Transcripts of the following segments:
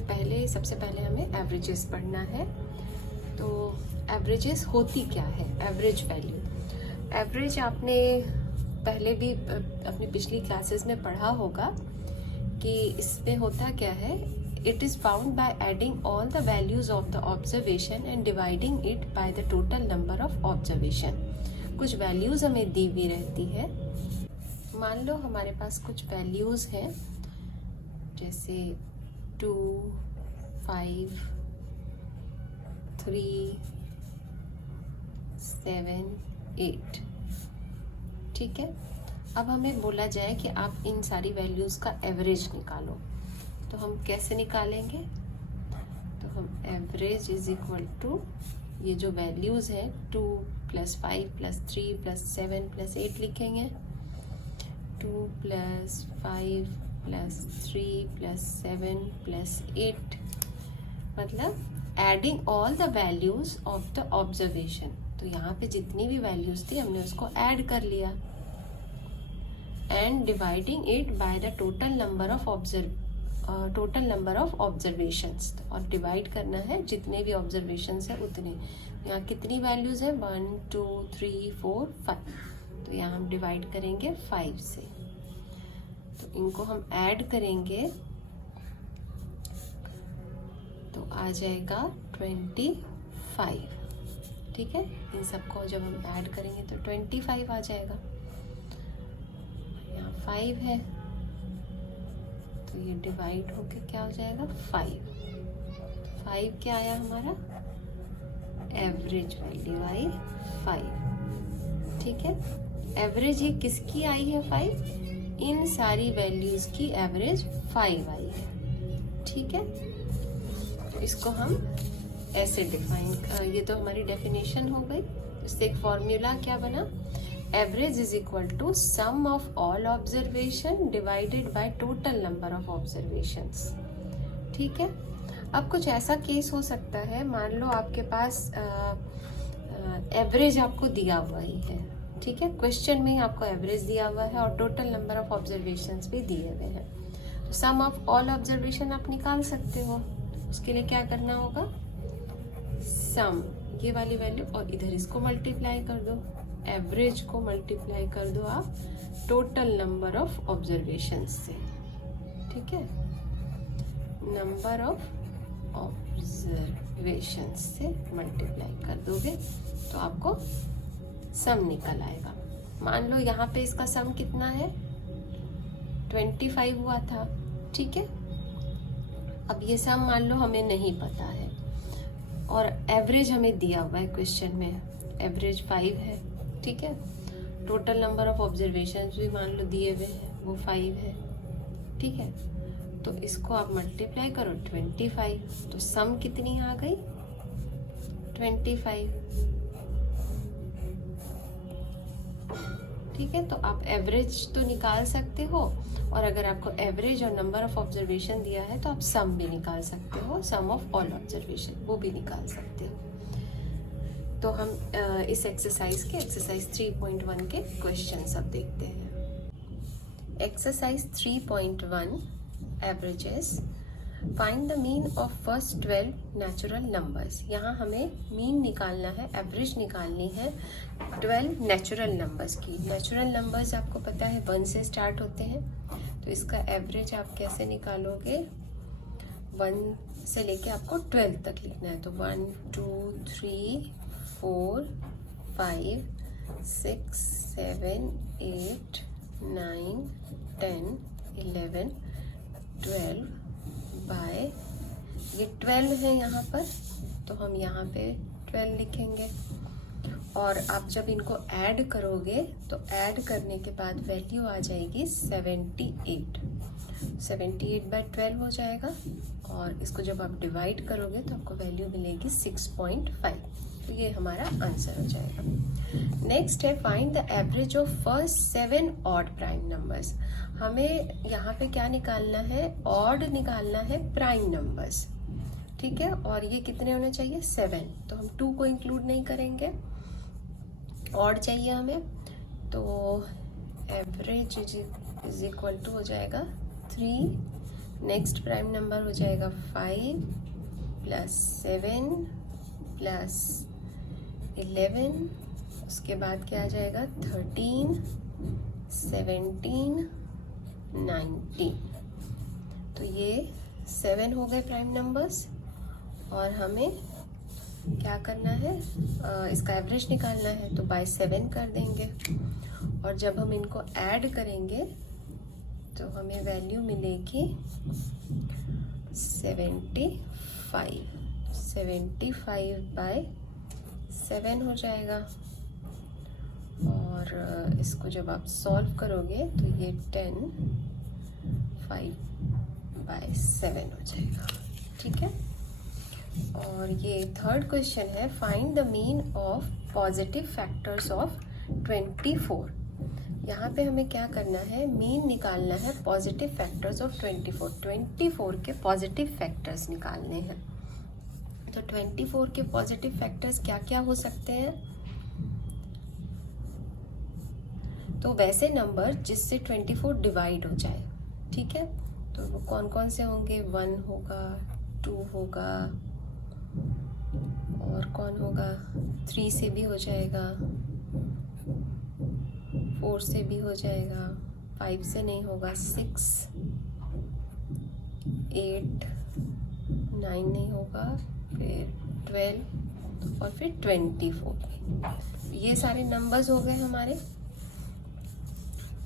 सबसे पहले हमें एवरेजेस पढ़ना है। तो एवरेजेस होती क्या है? एवरेज वैल्यू, एवरेज आपने पहले भी अपनी पिछली क्लासेस में पढ़ा होगा कि इसमें होता क्या है। It is found by adding all the values of the observation and dividing it by the total number of observation. कुछ वैल्यूज हमें दी हुई रहती है। मान लो हमारे पास कुछ वैल्यूज हैं, जैसे 2, 5, 3, 7, 8। ठीक है, अब हमें बोला जाए कि आप इन सारी वैल्यूज का एवरेज निकालो, तो हम कैसे निकालेंगे? तो हम एवरेज इज इक्वल टू ये जो वैल्यूज हैं 2 + 5 + 3 + 7 + 8 लिखेंगे। 2 + 5 + 3 + 7 + 8 मतलब adding all the values of the observation. तो यहाँ पे जितनी भी वैल्यूज थी हमने उसको ऐड कर लिया and dividing it by the total number of observations. और डिवाइड करना है जितने भी ऑब्जर्वेशंस है उतने। यहाँ कितनी वैल्यूज है? 1, 2, 3, 4, 5। तो यहाँ हम डिवाइड करेंगे 5 से। तो इनको हम ऐड करेंगे तो आ जाएगा 25। ठीक है, इन सबको जब हम ऐड करेंगे तो 25 आ जाएगा। यहाँ 5 है तो ये डिवाइड होके क्या हो जाएगा? 5 क्या आया हमारा? एवरेज वैल्यू आई 5। ठीक है, एवरेज ये किसकी आई है? 5। इन सारी वैल्यूज की एवरेज 5 आई है। ठीक है, तो इसको हम ऐसे डिफाइन, ये तो हमारी डेफिनेशन हो गई। इससे एक फॉर्मूला क्या बना? Average is equal to sum of all observation divided by total number of observations. ठीक है, अब कुछ ऐसा केस हो सकता है, मान लो आपके पास एवरेज आपको दिया हुआ ही है। ठीक है, क्वेश्चन में ही आपको एवरेज दिया हुआ है और टोटल नंबर ऑफ ऑब्जर्वेशंस भी दिए हुए हैं। तो सम ऑफ ऑल ऑब्जर्वेशन आप निकाल सकते हो। उसके लिए क्या करना होगा? सम, ये वाली वैल्यू और इधर इसको मल्टीप्लाई कर दो, एवरेज को मल्टीप्लाई कर दो आप टोटल नंबर ऑफ ऑब्जर्वेशंस से। ठीक है, नंबर ऑफ ऑब्जर्वेशंस से मल्टीप्लाई कर दोगे तो आपको सम निकल आएगा। मान लो यहाँ पे इसका सम कितना है? 25 हुआ था। ठीक है, अब ये सम मान लो हमें नहीं पता है और एवरेज हमें दिया हुआ है क्वेश्चन में, एवरेज 5 है। ठीक है, टोटल नंबर ऑफ ऑब्जर्वेशंस भी मान लो दिए हुए हैं, वो 5 है। ठीक है, तो इसको आप मल्टीप्लाई करो 25, तो सम कितनी आ गई? 25। ठीक है, तो आप एवरेज तो निकाल सकते हो और अगर आपको एवरेज और नंबर ऑफ ऑब्जर्वेशन दिया है तो आप सम भी निकाल सकते हो, सम ऑफ ऑल ऑब्जर्वेशन वो भी निकाल सकते हो। तो हम इस एक्सरसाइज 3.1 के क्वेश्चन अब देखते हैं। Exercise 3.1 averages. Find the mean of first 12 natural numbers. यहाँ हमें मीन निकालना है, एवरेज निकालनी है 12 नेचुरल नंबर्स की। नेचुरल नंबर्स आपको पता है 1 से स्टार्ट होते हैं, तो इसका एवरेज आप कैसे निकालोगे? 1 से लेके आपको 12 तक लिखना है। तो 1, 2, 3, 4, 5, 6, 7, 8, 9, 10, 11, 12 बाय ये 12 है यहाँ पर, तो हम यहाँ पे 12 लिखेंगे। और आप जब इनको ऐड करोगे तो ऐड करने के बाद वैल्यू आ जाएगी 78। 78/12 हो जाएगा और इसको जब आप डिवाइड करोगे तो आपको वैल्यू मिलेगी 6.5। तो ये हमारा आंसर हो जाएगा। नेक्स्ट है find the average of first 7 odd prime numbers. हमें यहाँ पे क्या निकालना है? ऑड निकालना है प्राइम नंबर्स। ठीक है, और ये कितने होने चाहिए? 7। तो हम 2 को इंक्लूड नहीं करेंगे, ऑड चाहिए हमें। तो एवरेज इज इक्वल टू हो जाएगा 3 नेक्स्ट प्राइम नंबर हो जाएगा 5 प्लस 7 प्लस 11, उसके बाद क्या आ जाएगा 13, 17, 19। तो ये 7 हो गए प्राइम नंबर्स, और हमें क्या करना है, इसका एवरेज निकालना है, तो बाय 7 कर देंगे। और जब हम इनको ऐड करेंगे तो हमें वैल्यू मिलेगी 75 बाय 7 हो जाएगा। और इसको जब आप सॉल्व करोगे तो ये 5 बाय 7 हो जाएगा। ठीक है, और ये थर्ड क्वेश्चन है, find the mean of positive factors of 24। यहाँ पे हमें क्या करना है, मीन निकालना है पॉजिटिव फैक्टर्स ऑफ 24 के पॉजिटिव फैक्टर्स निकालने हैं। तो 24 के पॉजिटिव फैक्टर्स क्या क्या हो सकते हैं, तो वैसे नंबर जिससे 24 डिवाइड हो जाए। ठीक है, तो वो कौन कौन से होंगे, 1 होगा, 2 होगा, और कौन होगा, 3 से भी हो जाएगा, 4 से भी हो जाएगा, 5 से नहीं होगा, 6, 8, 9 नहीं होगा, फिर 12 और फिर 24। ये सारे नंबर्स हो गए हमारे।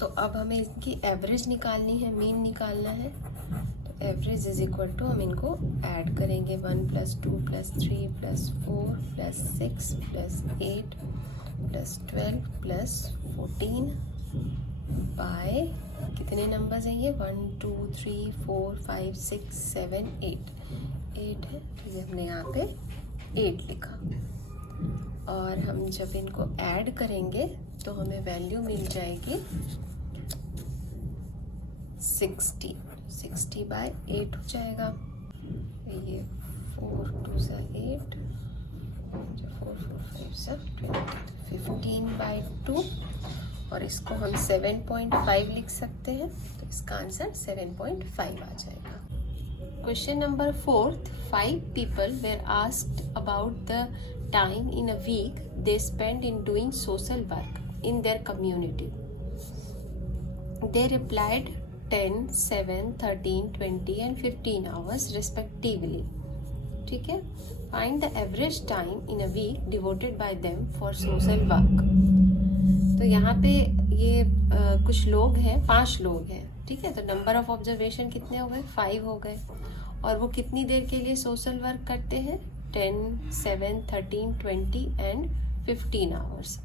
तो अब हमें इनकी एवरेज निकालनी है, मीन निकालना है। तो एवरेज इज इक्वल टू, हम इनको ऐड करेंगे, 1 + 2 + 3 + 4 + 6 + 8 + 12 + 14 बाय कितने नंबर्स हैं ये, 1 2 3 4 5 6 7 8 है, तो ये हमने यहाँ पे 8 लिखा। और हम जब इनको ऐड करेंगे तो हमें वैल्यू मिल जाएगी 60 बाय 8 हो जाएगा। ये 4 2 = 8, 4 4 5 20, 15 बाय 2, और इसको हम 7.5 लिख सकते हैं। तो इसका आंसर 7.5 आ जाएगा। Question number 4, 5 people were asked about the time in a week they spend in doing social work in their community. They replied 10, 7, 13, 20 and 15 hours respectively. ठीक है, find the average time in a week devoted by them for social work. तो यहाँ पे ये कुछ लोग हैं, 5 लोग हैं। ठीक है, तो नंबर ऑफ ऑब्जर्वेशन कितने हो गए, 5 हो गए। और वो कितनी देर के लिए सोशल वर्क करते हैं, 10, 7, 13, 20 एंड 15 आवर्स।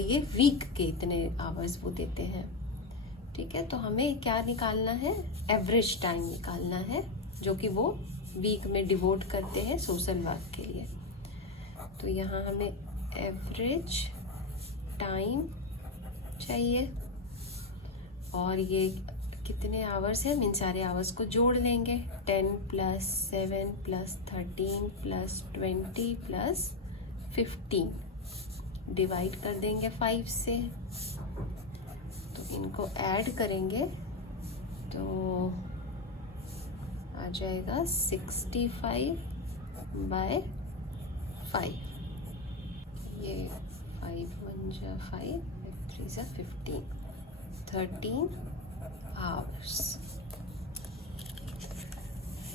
ये वीक के इतने आवर्स वो देते हैं। ठीक है, तो हमें क्या निकालना है, एवरेज टाइम निकालना है जो कि वो वीक में डिवोट करते हैं सोशल वर्क के लिए। तो यहाँ हमें एवरेज टाइम चाहिए, और ये कितने आवर्स हैं, इन सारे आवर्स को जोड़ लेंगे, 10 + 7 + 13 + 20 + 15 डिवाइड कर देंगे 5 से। तो इनको ऐड करेंगे तो आ जाएगा 65 बाय 5। ये 5 × 1 = 5, 5 × 3 = 15, 13 hours।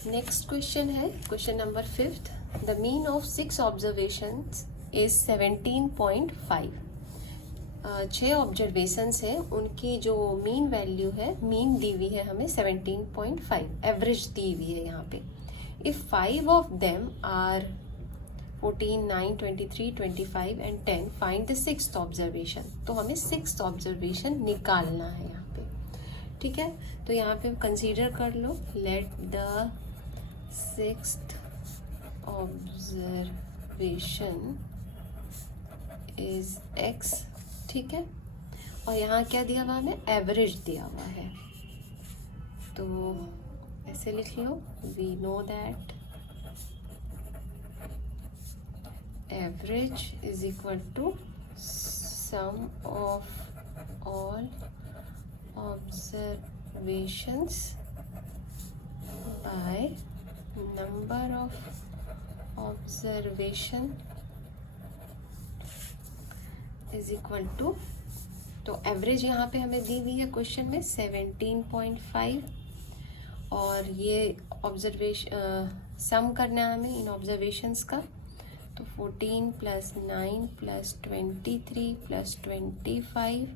नेक्स्ट क्वेश्चन है question number 5। The mean of 6 observations is 17.5। 6 observations हैं, उनकी जो मीन वैल्यू है, मीन दी हुई है हमें 17.5, एवरेज दी हुई है यहाँ पे। If 5 of them are 14, 9, 23, 25 and 10, find the 6th observation. तो हमें 6th ऑब्जर्वेशन निकालना है यहाँ पे। ठीक है, तो यहाँ पे कंसीडर कर लो, let the 6th observation is x। ठीक है, और यहाँ क्या दिया हुआ हमें, एवरेज दिया हुआ है। तो ऐसे लिख लो, we know that average is equal to sum of all observations by number of observation is equal to, तो एवरेज यहाँ पे हमें दी हुई है क्वेश्चन में 17.5, और ये ऑब्जर्वेशन सम करना है हमें इन ऑब्जर्वेशंस का, तो 14 + 9 + 23 + 25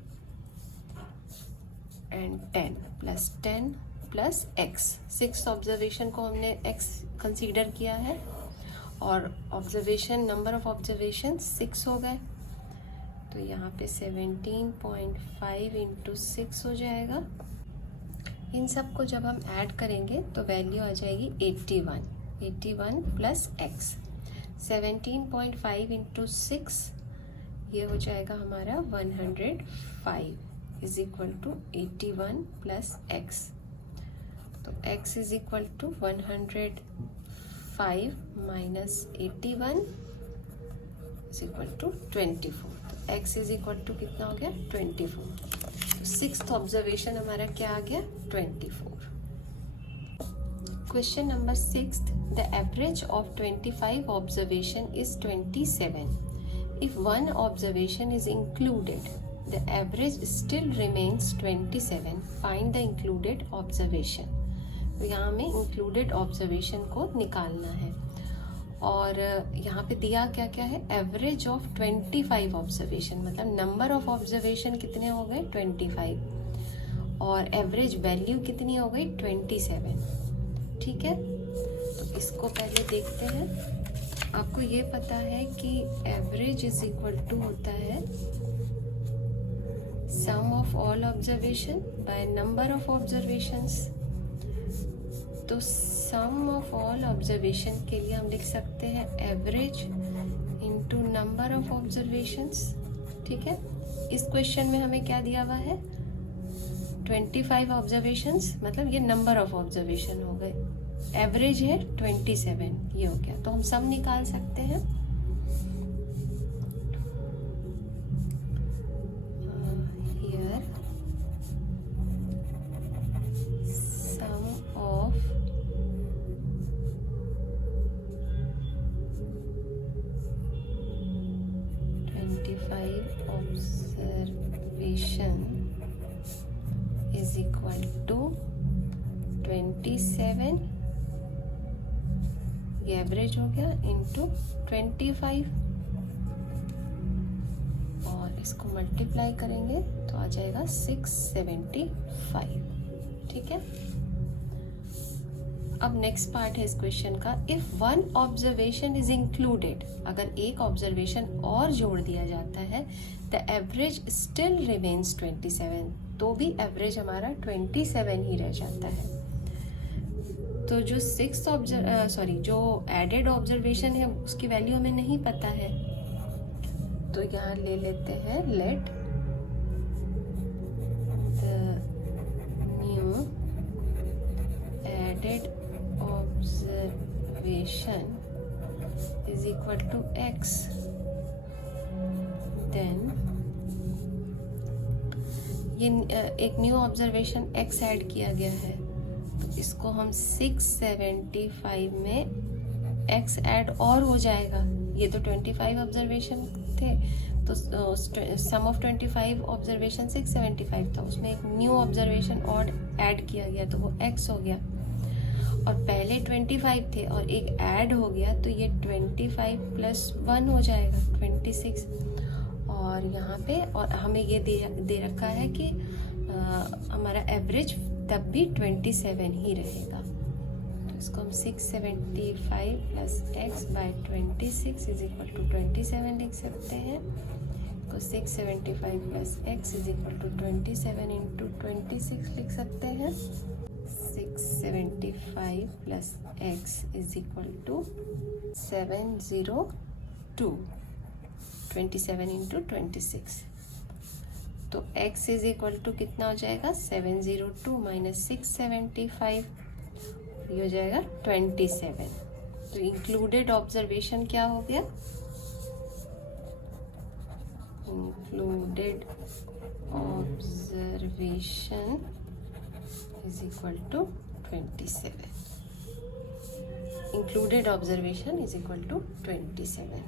एंड 10 + 10 + x। 6 ऑब्जर्वेशन को हमने x कंसीडर किया है, और ऑब्जर्वेशन नंबर ऑफ ऑब्जर्वेशन 6 हो गए, तो यहाँ पे 17.5 × 6 हो जाएगा। इन सब को जब हम ऐड करेंगे तो वैल्यू आ जाएगी 81 + x। 17.5 × 6 ये हो जाएगा हमारा 105 इज इक्वल टू 81 + x। तो x is equal to 105 - 81 is equal to 24। तो x इज इक्वल टू कितना हो गया 24। तो 6th ऑब्जर्वेशन हमारा क्या आ गया 24। Question number 6, the average of 25 observation is 27। If one observation is included the average still remains 27, find the included observation. तो यहाँ हमें इंक्लूडेड ऑब्जर्वेशन को निकालना है, और यहाँ पे दिया क्या क्या है, एवरेज ऑफ 25 ऑब्जर्वेशन, मतलब नंबर ऑफ ऑब्जर्वेशन कितने हो गए 25, और एवरेज वैल्यू कितनी हो गई 27। ठीक है, तो इसको पहले देखते हैं। आपको ये पता है कि एवरेज इज इक्वल टू होता है sum of all observation by number of observations. तो सम ऑफ ऑल ऑब्जर्वेशन के लिए हम लिख सकते हैं average into number of observations. ठीक है, इस क्वेश्चन में हमें क्या दिया हुआ है 25 ऑब्जर्वेशंस, मतलब ये नंबर ऑफ ऑब्जर्वेशन हो गए, एवरेज है 27, ये हो गया। तो हम सम निकाल सकते हैं, here sum of observation is equal to 27, ये एवरेज हो गया, इंटू 25, और इसको मल्टीप्लाई करेंगे तो आ जाएगा 675। ठीक है, अब नेक्स्ट पार्ट है इस क्वेश्चन का, if one observation is included, अगर एक ऑब्जर्वेशन और जोड़ दिया जाता है, द एवरेज स्टिल रिमेन्स 27, तो भी एवरेज हमारा 27 ही रह जाता है। तो जो जो एडेड ऑब्जर्वेशन है उसकी वैल्यू हमें नहीं पता है, तो यहाँ ले लेते हैं let the new added observation is equal to x, then ये एक न्यू ऑब्जर्वेशन x ऐड किया गया है, तो इसको हम 675 में x ऐड और हो जाएगा। ये तो 25 ऑब्जर्वेशन थे, तो सम ऑफ 25 ऑब्जर्वेशन 675 था, उसमें एक न्यू ऑब्जर्वेशन और ऐड किया गया, तो वो x हो गया, और पहले 25 थे और एक ऐड हो गया, तो ये 25 + 1 हो जाएगा 26। और यहाँ पे और हमें ये दे रखा है कि हमारा एवरेज तब भी 27 ही रहेगा। तो इसको हम 675 + x / 26 इज इक्वल टू 27 लिख सकते हैं। तो 675 + x इज इक्वल टू 27 × 26 लिख सकते हैं। 675 + x इज इक्वल टू 702, 27 × 26। तो x इज इक्वल टू कितना हो जाएगा 702 - 675, ये हो जाएगा 27। तो इंक्लूडेड ऑब्जर्वेशन क्या हो गया, included observation is equal to 27। included observation is equal to 27.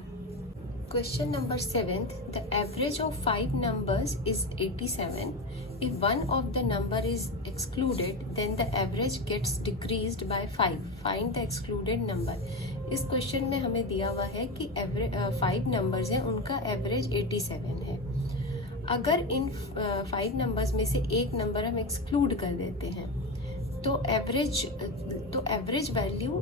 Question number 7th, the average of 5 numbers is 87. If one of the number is excluded, then the average gets decreased by 5. Find the excluded number. इस question में हमें दिया हुआ है कि 5 numbers हैं, उनका average 87 है. अगर इन 5 नंबर्स में से एक नंबर हम एक्सक्लूड कर देते हैं तो एवरेज वैल्यू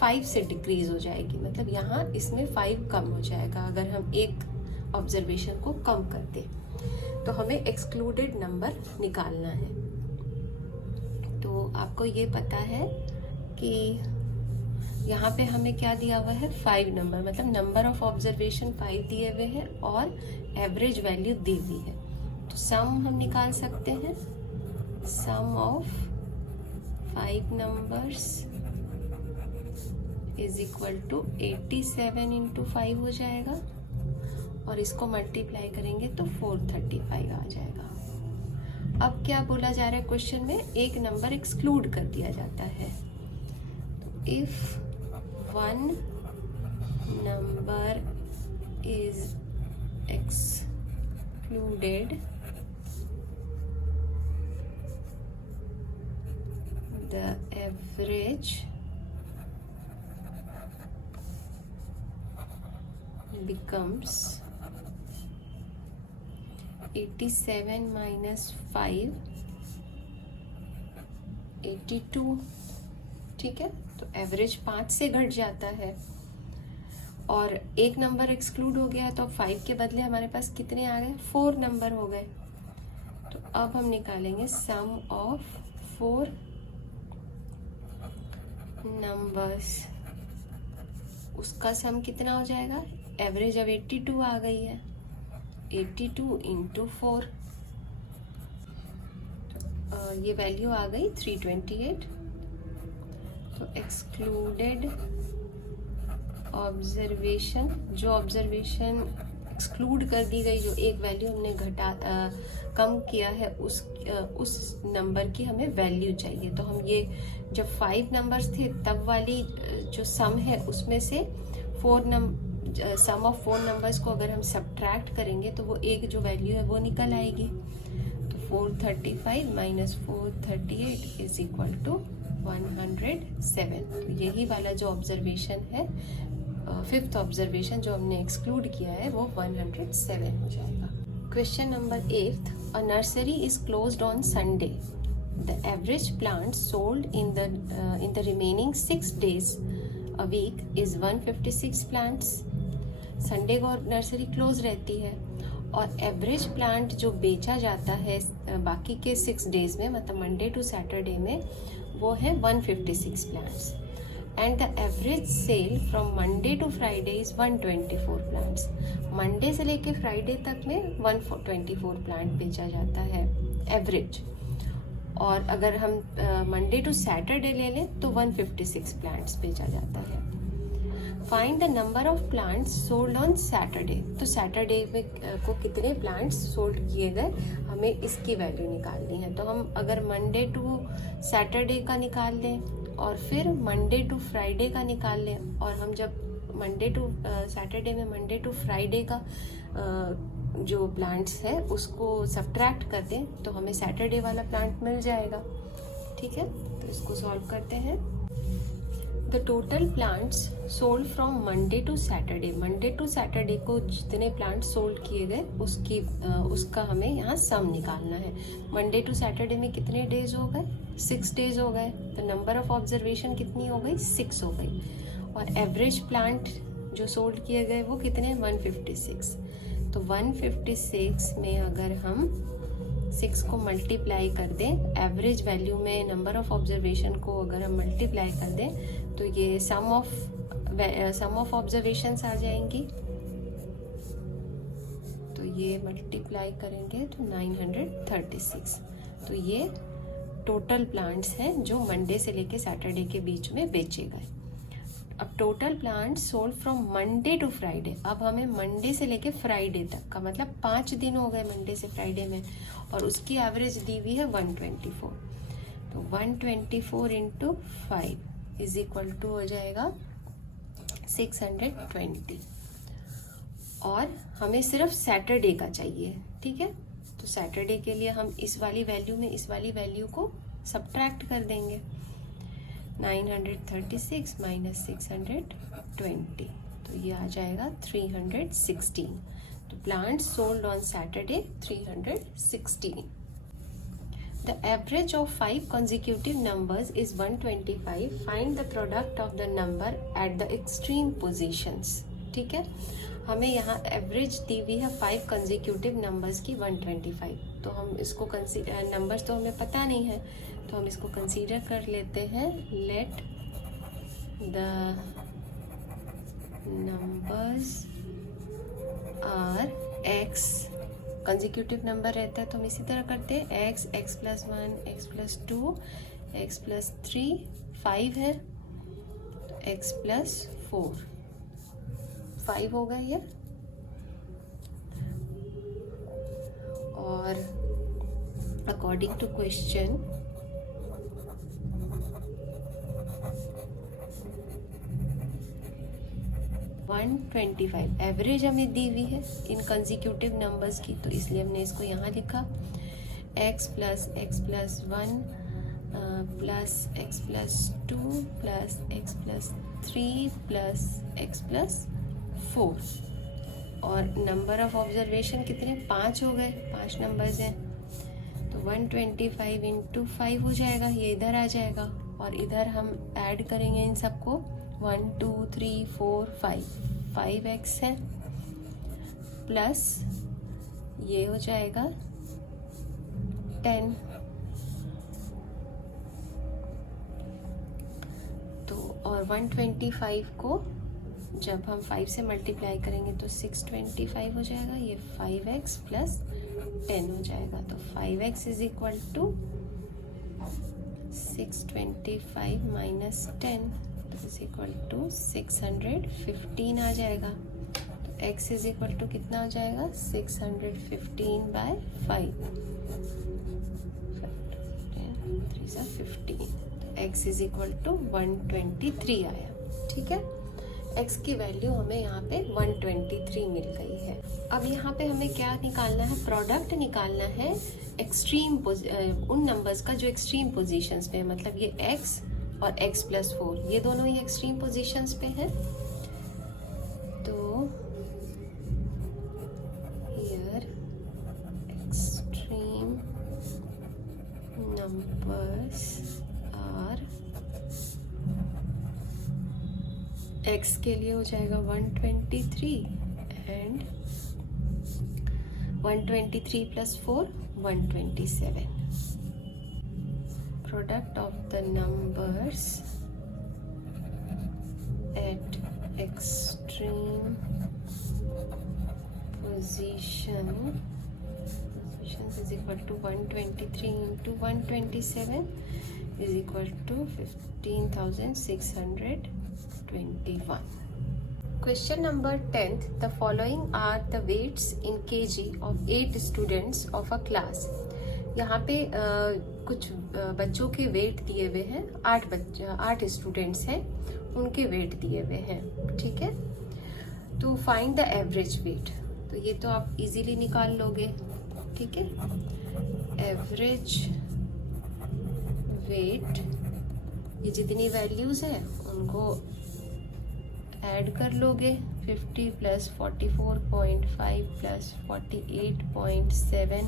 5 से डिक्रीज हो जाएगी. मतलब यहाँ इसमें 5 कम हो जाएगा अगर हम एक ऑब्जर्वेशन को कम कर दें. तो हमें एक्सक्लूडेड नंबर निकालना है. तो आपको ये पता है कि यहाँ पे हमें क्या दिया हुआ है, 5 नंबर, मतलब नंबर ऑफ ऑब्जर्वेशन 5 दिए हुए हैं और एवरेज वैल्यू दी हुई है. तो सम हम निकाल सकते हैं. Sum of 5 numbers is equal to 87 into 5 हो जाएगा और इसको मल्टीप्लाई करेंगे तो 435 आ जाएगा. अब क्या बोला जा रहा है क्वेश्चन में, एक नंबर एक्सक्लूड कर दिया जाता है. If one number is excluded, the average becomes 87 minus 5, 82. ठीक है, तो एवरेज 5 से घट जाता है और एक नंबर एक्सक्लूड हो गया तो 5 के बदले हमारे पास कितने आ गए, 4 नंबर हो गए. तो अब हम निकालेंगे सम ऑफ 4 नंबर्स. उसका सम कितना हो जाएगा, एवरेज अब 82 आ गई है, 82 इंटू 4. तो ये वैल्यू आ गई 328. तो एक्सक्लूडेड ऑब्जर्वेशन, जो ऑब्जर्वेशन एक्सक्लूड कर दी गई, जो एक वैल्यू हमने कम किया है, उस नंबर की हमें वैल्यू चाहिए. तो हम ये जब 5 नंबर्स थे तब वाली जो सम है उसमें से सम ऑफ 4 नंबर्स को अगर हम सब्ट्रैक्ट करेंगे तो वो एक जो वैल्यू है वो निकल आएगी. तो 435 माइनस 438 इज इक्वल टू 107. तो यही वाला जो ऑब्जर्वेशन है, 5th ऑब्जर्वेशन जो हमने एक्सक्लूड किया है, वो 107 हो जाएगा. Question number 8th, a nursery is closed on Sunday. The average plant sold in the remaining 6 days a week is 156 plants. Sunday को नर्सरी क्लोज रहती है और एवरेज प्लांट जो बेचा जाता है बाकी के 6 days में, मतलब मंडे टू सैटरडे में, वो है 156 plants. And the average sale from Monday to Friday is 124 plants. Monday से लेके फ्राइडे तक में 124 प्लांट बेचा जाता है एवरेज. और अगर हम मंडे टू सैटरडे ले लें तो 156 प्लांट्स बेचा जाता है. Find the number of plants sold on Saturday. तो सैटरडे में को कितने प्लांट्स सोल्ड किए गए, हमें इसकी वैल्यू निकालनी है. तो हम अगर मंडे टू सैटरडे का निकाल लें और फिर मंडे टू फ्राइडे का निकाल लें, और हम जब मंडे टू सैटरडे में मंडे टू फ्राइडे का जो प्लांट्स है उसको सब्ट्रैक्ट कर दें तो हमें सैटरडे वाला प्लांट मिल जाएगा. ठीक है, तो इसको सॉल्व करते हैं. The total plants sold from Monday to Saturday. Monday to Saturday को जितने प्लांट्स सोल्ड किए गए उसका हमें यहाँ सम निकालना है. मंडे टू सैटरडे में कितने डेज हो गए, 6 days हो गए. तो नंबर ऑफ ऑब्जर्वेशन कितनी हो गई, 6 हो गई. और एवरेज प्लांट जो सोल्ड किए गए वो कितने, 156. तो 156 में अगर हम 6 को मल्टीप्लाई कर दें, एवरेज वैल्यू में नंबर ऑफ ऑब्जर्वेशन को अगर हम मल्टीप्लाई कर दें तो ये सम ऑफ ऑब्जर्वेशंस आ जाएंगी. तो ये मल्टीप्लाई करेंगे तो 936. तो ये टोटल प्लांट्स हैं जो मंडे से लेके सैटरडे के बीच में बेचे गए. अब total plants sold from Monday to Friday. अब हमें मंडे से लेके फ्राइडे तक का, मतलब 5 दिन हो गए मंडे से फ्राइडे में, और उसकी एवरेज दी हुई है 124. तो 124 इंटू 5 इज इक्वल टू हो जाएगा 620। और हमें सिर्फ सैटरडे का चाहिए, ठीक है। तो सैटरडे के लिए हम इस वाली वैल्यू में इस वाली वैल्यू को सब्ट्रैक्ट कर देंगे। 936 माइनस 620, तो ये आ जाएगा 316। तो plants sold on Saturday 316। The average of 5 consecutive numbers is 125. Find the product of the number at the extreme positions. ठीक है, हमें यहाँ एवरेज दी हुई है 5 कंजिक्यूटिव नंबर्स की 125। तो हम इसको नंबर्स तो हमें पता नहीं है, तो हम इसको कंसीडर कर लेते हैं। Let the numbers are x, consecutive number रहता है तो हम इसी तरह करते हैं, x, x plus 1, x plus 2, x plus 3, 5 है, एक्स प्लस 4, 5 हो गया ये। और अकॉर्डिंग टू क्वेश्चन एवरेज हमें दी हुई है इन कंजिक्यूटिव नंबर्स की, तो इसलिए हमने इसको यहाँ लिखा x plus 1 plus x plus 2 plus x plus 3 plus x plus 4। और नंबर ऑफ ऑब्जर्वेशन कितने, 5 हो गए, 5 नंबर्स हैं। तो 125 इंटू 5 हो जाएगा, ये इधर आ जाएगा। और इधर हम ऐड करेंगे इन सबको, 1 2 3 4 5x है, प्लस ये हो जाएगा 10। तो और 125 को जब हम 5 से मल्टीप्लाई करेंगे तो 625 हो जाएगा, ये 5x प्लस 10 हो जाएगा। तो 5x is equal to 625 minus 10 is equal to 615 आ जाएगा। तो x इज इक्वल टू कितना हो जाएगा, 615 by 5, 15। x is equal to 123 आया, ठीक है। x की वैल्यू हमें यहाँ पे 123 मिल गई है। अब यहाँ पे हमें क्या निकालना है, प्रोडक्ट निकालना है एक्सट्रीम उन नंबर्स का जो एक्सट्रीम पोजीशंस पे है, मतलब ये x और x प्लस 4 ये दोनों ही एक्सट्रीम पोजीशंस पे हैं। तो here extreme numbers are, x के लिए हो जाएगा 123 and 123 plus 4 127। Product of the numbers at extreme positions is equal to 123 into 127 is equal to 15,621. Question number 10th. The following are the weights in kg of 8 students of a class. यहाँ पे कुछ बच्चों के wait दिए हुए हैं, 8 students हैं, उनके वेट दिए हुए हैं, ठीक है। तो फाइंड द एवरेज वेट, तो ये तो आप इजीली निकाल लोगे, ठीक है। एवरेज वेट, ये जितनी वैल्यूज है उनको ऐड कर लोगे, 50 plus 44.5 plus 48.7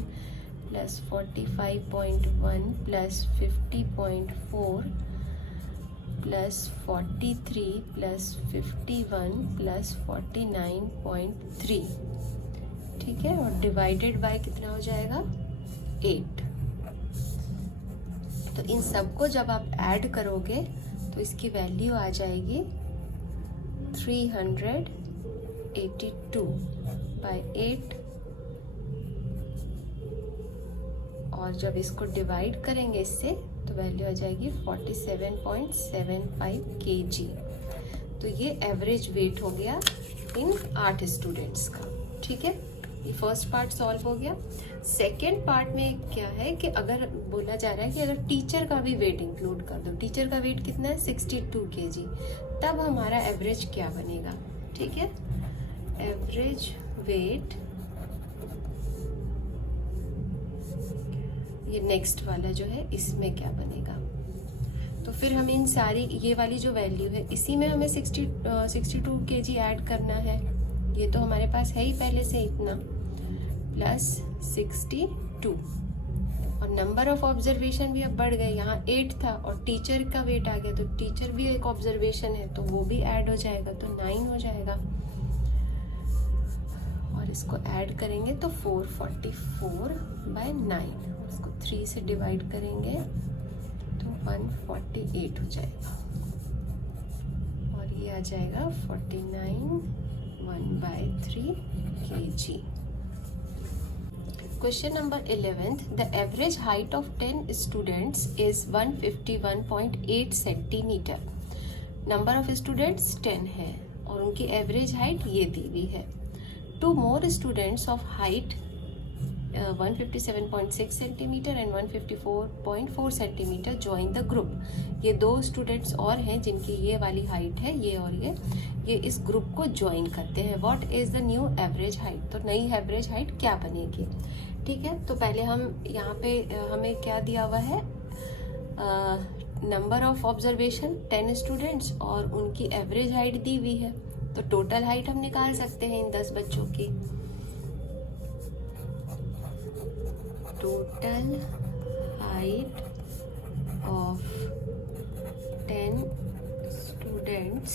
plus 45.1 plus 50.4 plus 43 plus 51 plus 49.3, ठीक है। और डिवाइडेड बाय कितना हो जाएगा, 8। तो इन सबको जब आप ऐड करोगे तो इसकी वैल्यू आ जाएगी 382 बाय 8। और जब इसको डिवाइड करेंगे इससे तो वैल्यू आ जाएगी 47.75 kg। तो ये एवरेज वेट हो गया इन 8 स्टूडेंट्स का, ठीक है। ये फर्स्ट पार्ट सॉल्व हो गया। सेकेंड पार्ट में क्या है कि अगर बोला जा रहा है कि अगर टीचर का भी वेट इंक्लूड कर दो, टीचर का वेट कितना है 62 kg, तब हमारा एवरेज क्या बनेगा। ठीक है, एवरेज वेट, ये नेक्स्ट वाला जो है इसमें क्या बनेगा। तो फिर हमें इन सारी ये वाली जो वैल्यू है इसी में हमें 62 kg ऐड करना है। ये तो हमारे पास है ही पहले से इतना, प्लस 62, और नंबर ऑफ ऑब्जर्वेशन भी अब बढ़ गए, यहाँ 8 था और टीचर का वेट आ गया, तो टीचर भी एक ऑब्जर्वेशन है तो वो भी ऐड हो जाएगा, तो 9 हो जाएगा। और इसको ऐड करेंगे तो 444/9, इसको 3 से डिवाइड करेंगे तो 148 हो जाएगा, और ये आ जाएगा 49 1/3 kg। Question number 11. The average height of 10 students is 151.8 centimeter. Number of students 10 है और उनकी average height ये दी हुई है। Two more students of height 157.6 centimeter and 154.4 centimeter join the group. ये दो स्टूडेंट्स और हैं जिनकी ये वाली हाइट है, ये और ये इस ग्रुप को ज्वाइन करते हैं। What is the new average height, तो नई एवरेज हाइट क्या बनेगी। ठीक है, तो पहले हम यहाँ पे हमें क्या दिया हुआ है, नंबर ऑफ ऑब्जर्वेशन 10 स्टूडेंट्स और उनकी एवरेज हाइट दी हुई है, तो टोटल हाइट हम निकाल सकते हैं इन 10 बच्चों की। Total height of 10 students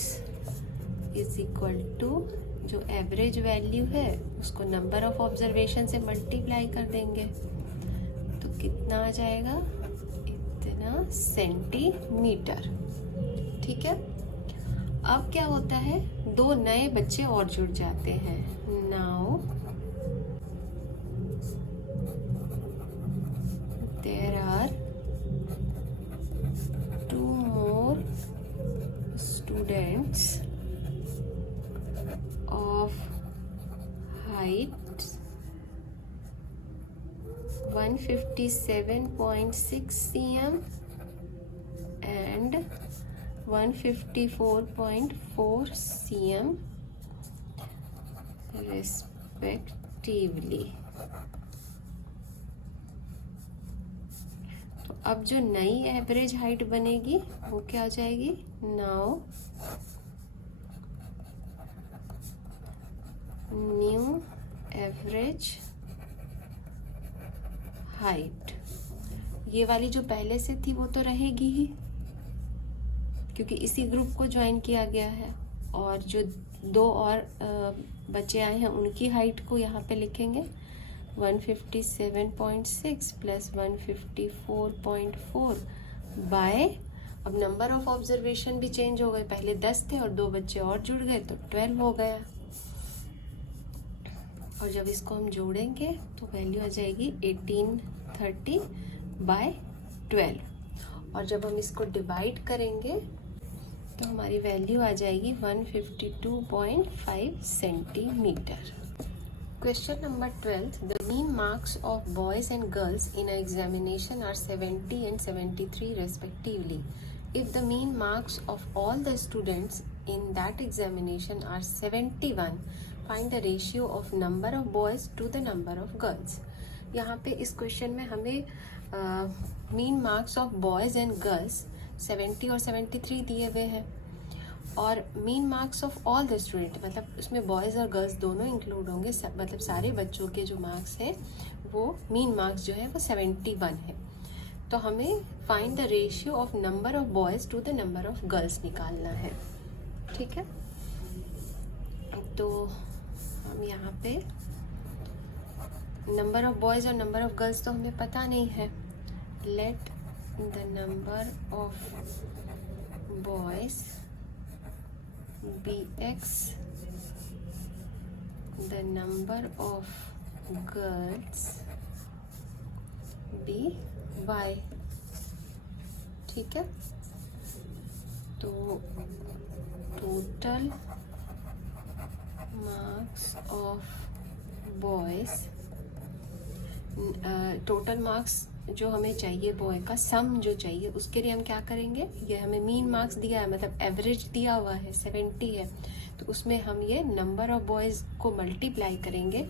is equal to जो एवरेज वैल्यू है उसको नंबर ऑफ ऑब्जर्वेशन से मल्टीप्लाई कर देंगे, तो कितना आ जाएगा, इतना सेंटीमीटर। ठीक है, अब क्या होता है, दो नए बच्चे और जुड़ जाते हैं। Now there are 2 more students of height 157.6 cm and 154.4 cm respectively। तो अब जो नई एवरेज हाइट बनेगी वो क्या हो जाएगी, नाउ न्यू एवरेज हाइट, ये वाली जो पहले से थी वो तो रहेगी ही क्योंकि इसी ग्रुप को ज्वाइन किया गया है, और जो दो और बच्चे आए हैं उनकी हाइट को यहाँ पे लिखेंगे 157.6 प्लस 154.4 बाय, अब नंबर ऑफ ऑब्जर्वेशन भी चेंज हो गए, पहले 10 थे और 2 बच्चे और जुड़ गए तो 12 हो गया, और जब इसको हम जोड़ेंगे तो वैल्यू आ जाएगी 1830/12, और जब हम इसको डिवाइड करेंगे तो हमारी वैल्यू आ जाएगी 152.5 centimetre. Question number 12. The mean marks of boys and girls in an examination are 70 and 73 respectively. If the mean marks of all the students in that examination are 71, find the ratio of number of boys to the number of girls. यहाँ पे इस question में हमें mean marks of boys and girls 70 और 73 दिए हुए हैं, और mean marks of all the student मतलब उसमें बॉयज़ और गर्ल्स दोनों इंक्लूड होंगे, मतलब सारे बच्चों के जो मार्क्स हैं वो मीन मार्क्स जो है वो 71 है। तो हमें find the ratio of number of boys to the number of girls निकालना है। ठीक है, तो हम यहाँ पे नंबर ऑफ बॉयज़ और नंबर ऑफ गर्ल्स तो हमें पता नहीं है। Let the number of boys be x, the number of girls be y। ठीक है, तो total marks of boys, total marks जो हमें चाहिए बॉय का सम जो चाहिए उसके लिए हम क्या करेंगे, ये हमें मीन मार्क्स दिया है, मतलब एवरेज दिया हुआ है 70 है, तो उसमें हम ये नंबर ऑफ बॉयज़ को मल्टीप्लाई करेंगे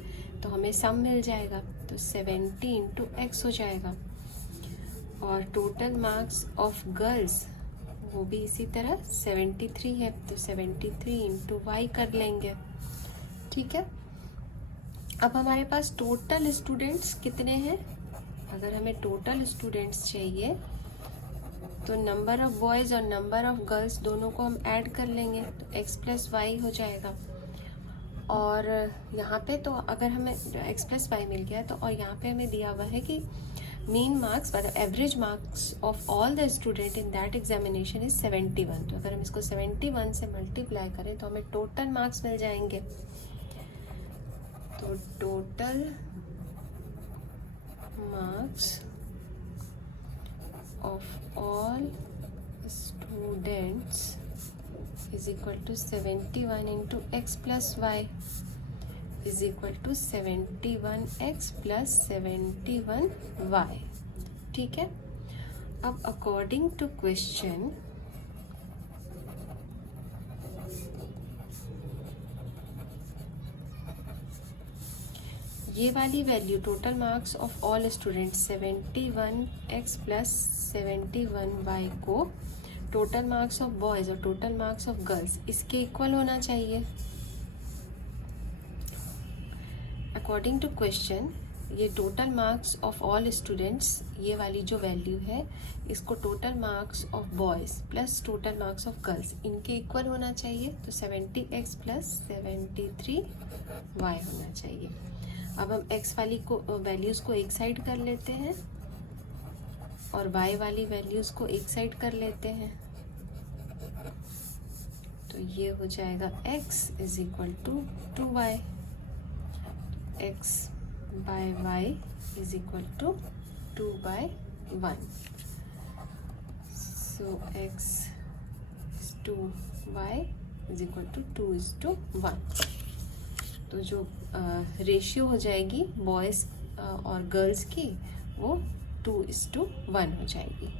तो हमें सम मिल जाएगा, तो 70 इंटू एक्स हो जाएगा। और टोटल मार्क्स ऑफ गर्ल्स वो भी इसी तरह 73 है, तो 73 इंटू वाई कर लेंगे। ठीक है, अब हमारे पास टोटल स्टूडेंट्स कितने हैं, अगर हमें टोटल स्टूडेंट्स चाहिए तो नंबर ऑफ बॉयज़ और नंबर ऑफ गर्ल्स दोनों को हम ऐड कर लेंगे, तो x प्लस वाई हो जाएगा। और यहाँ पे तो अगर हमें x प्लस वाई मिल गया तो, और यहाँ पे हमें दिया हुआ है कि मीन मार्क्स मतलब average marks of all the student in that examination is 71, तो अगर हम इसको 71 से मल्टीप्लाई करें तो हमें टोटल मार्क्स मिल जाएंगे। तो total marks of all students is equal to 71 into x plus y is equal to 71x plus 71y। ठीक है, अब according to question ये वाली value total marks of all students 71x plus 71y को total marks of boys और total marks of girls इसके equal होना चाहिए। अकॉर्डिंग टू क्वेश्चन ये total marks of all students, ये वाली जो वैल्यू है इसको total marks of boys plus total marks of girls इनके इक्वल होना चाहिए, तो 70x प्लस 73y होना चाहिए। अब हम x वाली को वैल्यूज़ को एक साइड कर लेते हैं और y वाली वैल्यूज़ को एक साइड कर लेते हैं, तो ये हो जाएगा x is equal to 2y, x by y is equal to 2/1, so x is 2y is equal to 2:1। तो जो रेशियो हो जाएगी बॉयज़ और गर्ल्स की वो 2:1 हो जाएगी।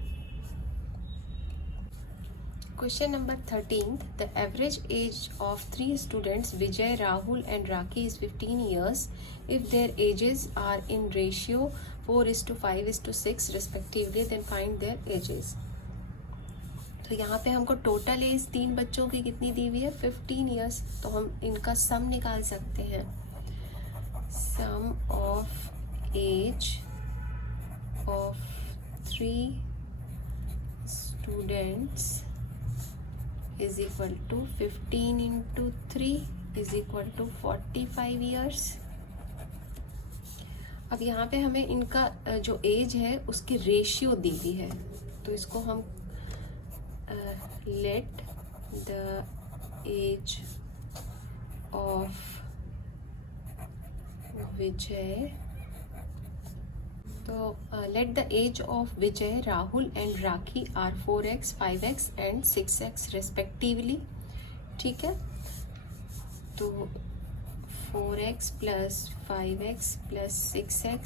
Question number 13, the average age of 3 students Vijay, Rahul and Rakhi is 15 years if their ages are in ratio 4:5:6 respectively, then find their ages. तो यहाँ पे हमको टोटल एज 3 बच्चों की कितनी दी हुई है 15 years, तो हम इनका सम निकाल सकते हैं। Sum of age of 3 students is equal to 15 into 3 is equal to 45 years। अब यहाँ पे हमें इनका जो एज है उसकी रेशियो दी हुई है, तो इसको हम let the age of Vijay, तो let the age of Vijay, Rahul and Rakhi are 4x, 5x and 6x respectively। ठीक है, तो 4x plus 5x plus 6x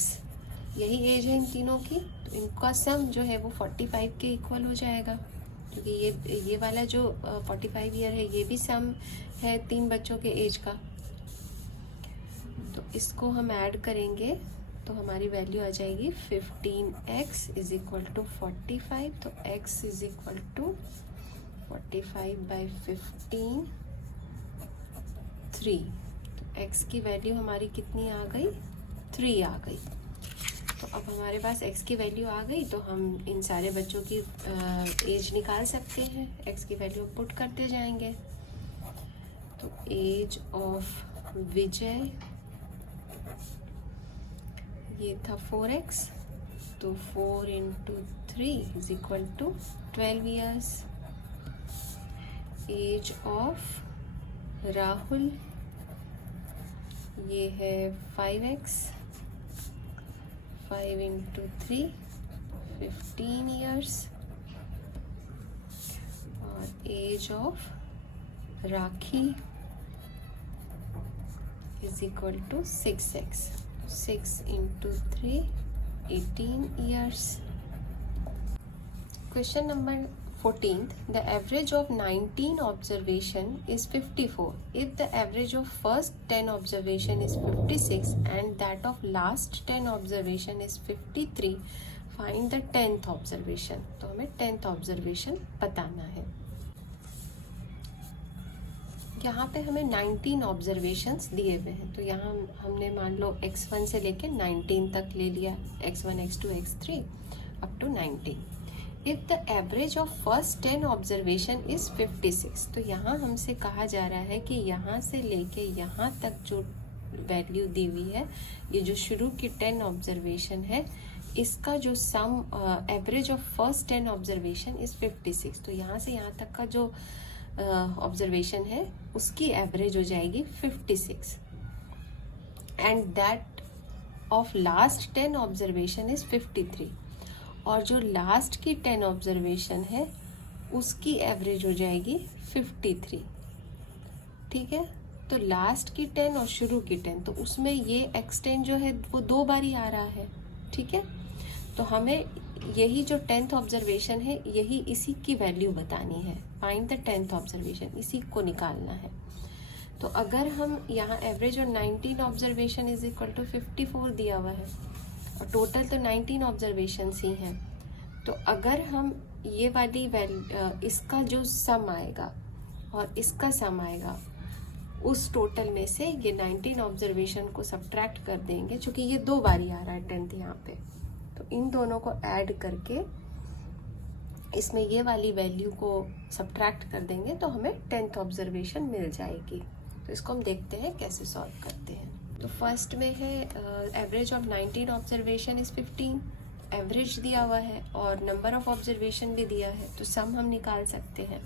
यही एज है इन तीनों की, तो इनका सम जो है वो 45 के इक्वल हो जाएगा, क्योंकि ये वाला जो 45 ईयर है ये भी सम है 3 बच्चों के एज का। तो इसको हम ऐड करेंगे तो हमारी वैल्यू आ जाएगी 15x इज इक्वल टू 45, तो x इज इक्वल टू 45/15 3, तो x की वैल्यू हमारी कितनी आ गई 3 आ गई। तो अब हमारे पास x की वैल्यू आ गई, तो हम इन सारे बच्चों की एज निकाल सकते हैं, x की वैल्यू पुट करते जाएंगे। तो एज ऑफ विजय ये था 4x, तो 4 into 3 is equal to 12 years। Age of Rahul ये है 5x, 5 इंटू 3 15 years। और age of Rakhi is equal to 6x. 6 into 3, 18 years. Question number 14th. The average of 19 observation is 54. If the average of first 10 observation is 56 and that of last 10 observation is 53, find the 10th observation. तो हमें 10th observation बताना है. यहाँ पे हमें 19 observations दिए हुए हैं. तो यहाँ हमने मान लो x1 से लेके 19 तक ले लिया, x1, x2, x3 up to 19. If the average of first 10 observation is 56, तो यहाँ हमसे कहा जा रहा है कि यहाँ से लेके यहाँ तक जो वैल्यू दी हुई है, ये जो शुरू की 10 ऑब्जर्वेशन है, इसका जो sum average of first 10 observation is 56. तो यहाँ से यहाँ तक का जो ऑब्जर्वेशन है उसकी एवरेज हो जाएगी 56. And that of last 10 observation is 53. और जो लास्ट की 10 ऑब्जर्वेशन है उसकी एवरेज हो जाएगी 53. ठीक है. तो लास्ट की 10 और शुरू की 10, तो उसमें ये एक्सटेंड जो है वो 2 बार ही आ रहा है. ठीक है. तो हमें यही जो 10th ऑब्जर्वेशन है, यही इसी की वैल्यू बतानी है. फाइंड द 10th ऑब्जर्वेशन, इसी को निकालना है. तो अगर हम यहाँ एवरेज और 19 ऑब्जर्वेशन इज इक्वल टू 54 दिया हुआ है और टोटल तो 19 ऑब्जर्वेशंस ही हैं, तो अगर हम ये वाली इसका जो सम आएगा और इसका सम आएगा, उस टोटल में से ये 19 ऑब्जर्वेशन को सब्ट्रैक्ट कर देंगे, क्योंकि ये 2 बारी आ रहा है 10th यहाँ पे. तो इन दोनों को ऐड करके इसमें ये वाली वैल्यू को सब्ट्रैक्ट कर देंगे तो हमें 10th ऑब्जर्वेशन मिल जाएगी. तो इसको हम देखते हैं कैसे सॉल्व करते हैं. तो फर्स्ट में है average of 19 observation is 15. Average दिया हुआ है और नंबर ऑफ ऑब्जर्वेशन भी दिया है, तो सम हम निकाल सकते हैं.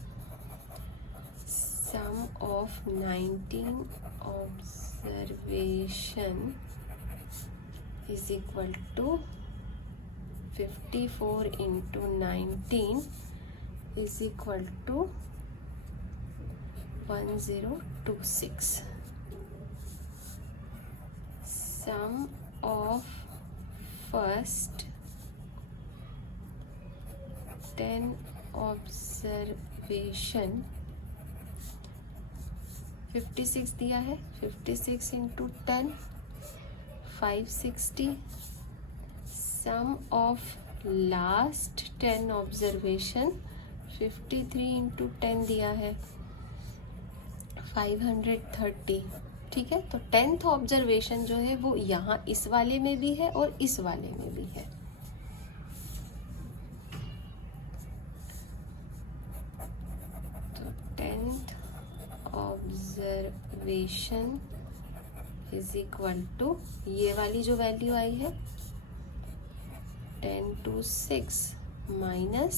Sum of 19 observation is equal to 54 into 19 is equal to 1026. Sum of first 10 observation 56 दिया है. 56 into 10, 560. Sum of last 10 observation 53 into 10 दिया है, 530. ठीक है. तो 10th ऑब्जर्वेशन जो है वो यहाँ इस वाले में भी है और इस वाले में भी है. तो 10th observation is equal to ये वाली जो वैल्यू आई है 10 to 6 माइनस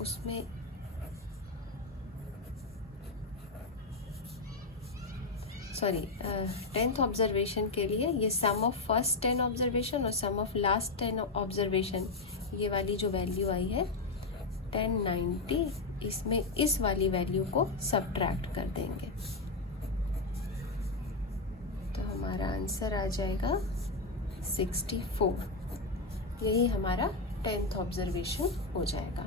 उसमें सॉरी 10th ऑब्जर्वेशन के लिए ये सम ऑफ फर्स्ट 10 ऑब्जर्वेशन और सम ऑफ लास्ट 10 ऑब्जर्वेशन, ये वाली जो वैल्यू आई है 1090, इसमें इस वाली वैल्यू को सब्ट्रैक्ट कर देंगे. तो हमारा आंसर आ जाएगा 64. यही हमारा 10th ऑब्जर्वेशन हो जाएगा.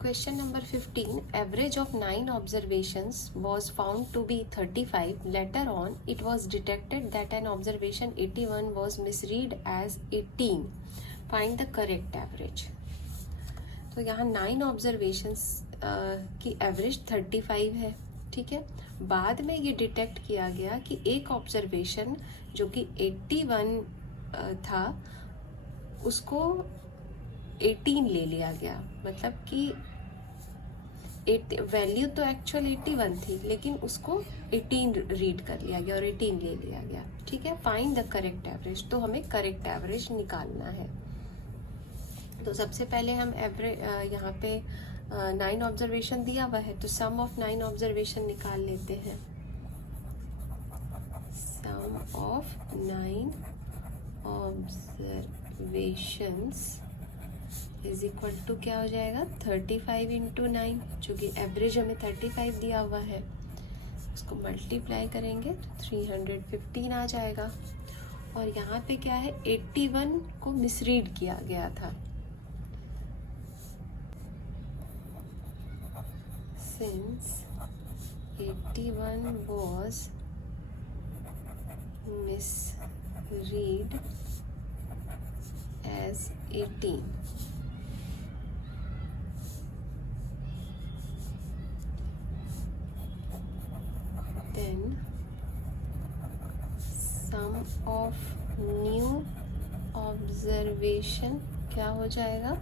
Question number 15. Average of 9 observations was found to be 35. Later on, it was detected that an observation 81 was misread as 18. Find the correct average. तो यहाँ 9 ऑब्जर्वेशंस की एवरेज 35 है. ठीक है. बाद में ये डिटेक्ट किया गया कि एक ऑब्जर्वेशन जो कि 81 था उसको 18 ले लिया गया. मतलब कि वैल्यू तो एक्चुअल 81 थी, लेकिन उसको 18 रीड कर लिया गया और 18 ले लिया गया. ठीक है. Find the correct average. तो हमें करेक्ट एवरेज निकालना है. तो सबसे पहले हम एवरेज यहाँ पे 9 ऑब्जर्वेशन दिया हुआ है, तो सम ऑफ 9 ऑब्जर्वेशन निकाल लेते हैं. Sum of 9 observations is equal to क्या हो जाएगा 35 into 9, जो कि एवरेज हमें 35 दिया हुआ है. इसको मल्टीप्लाई करेंगे तो 315 आ जाएगा। और यहाँ पे क्या है, 81 को मिसरीड किया गया था। Since 81 was misread as 18, then sum of new observation क्या हो जाएगा,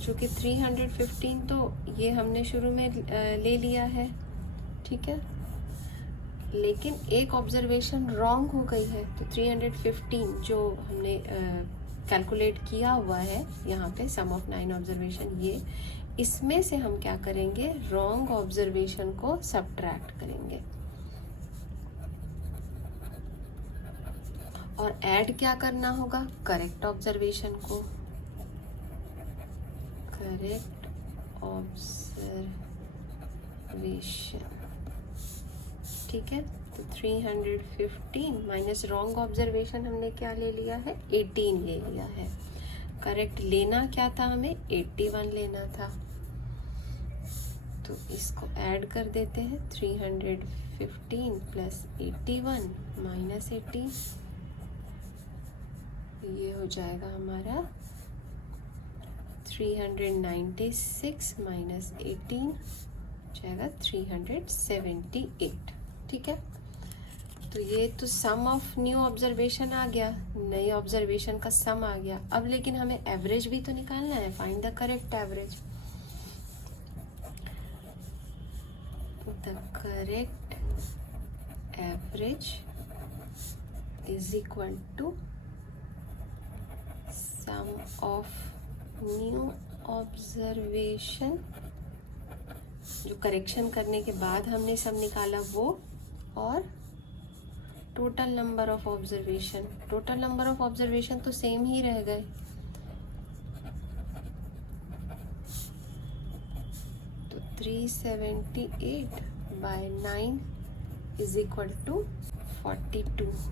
जो कि 315 तो ये हमने शुरू में ले लिया है, ठीक है, लेकिन एक ऑब्जर्वेशन रॉन्ग हो गई है, तो 315 जो हमने कैलकुलेट किया हुआ है यहाँ पे सम ऑफ 9 ऑब्जर्वेशन, ये इसमें से हम क्या करेंगे, रॉन्ग ऑब्जर्वेशन को सब्ट्रैक्ट करेंगे और ऐड क्या करना होगा, करेक्ट ऑब्जर्वेशन को, करेक्ट ऑब्जर्वेशन, ठीक है। तो 315 माइनस रॉन्ग ऑब्जर्वेशन हमने क्या ले लिया है, 18 ले लिया है। करेक्ट लेना क्या था हमें, 81 लेना था, तो इसको ऐड कर देते हैं, 315 प्लस 81 माइनस 18, ये हो जाएगा हमारा 396 माइनस 18 जाएगा 378, ठीक है। तो ये तो सम ऑफ न्यू ऑब्जर्वेशन आ गया, नई ऑब्जर्वेशन का सम आ गया। अब लेकिन हमें एवरेज भी तो निकालना है, find the correct average. The correct average is equal to sum of new observation, जो करेक्शन करने के बाद हमने सब निकाला वो, और total number of observation. Total number of observation तो सेम ही रह गए, तो 378 बाय 9 इज इक्वल टू 42।